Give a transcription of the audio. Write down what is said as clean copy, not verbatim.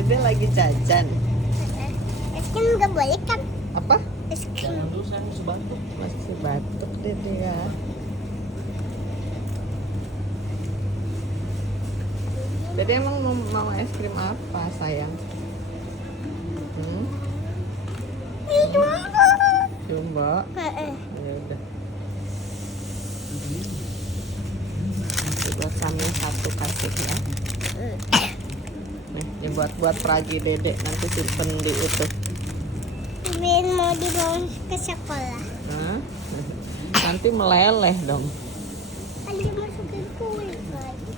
Dede lagi jajan. Es krim nggak boleh kan? Apa? Es krim. Jangan dulu, saya masih batuk. Masih batuk Dede ya. Dede emang mau es krim apa sayang? Itu. Jumbo. Ya udah. Buat kami satu kasih ya. Nih, ini buat Pragi Dede nanti simpen di itu. Biar mau dibawa ke sekolah. Hah? Nanti meleleh dong. Kan dimasukin kulit lagi.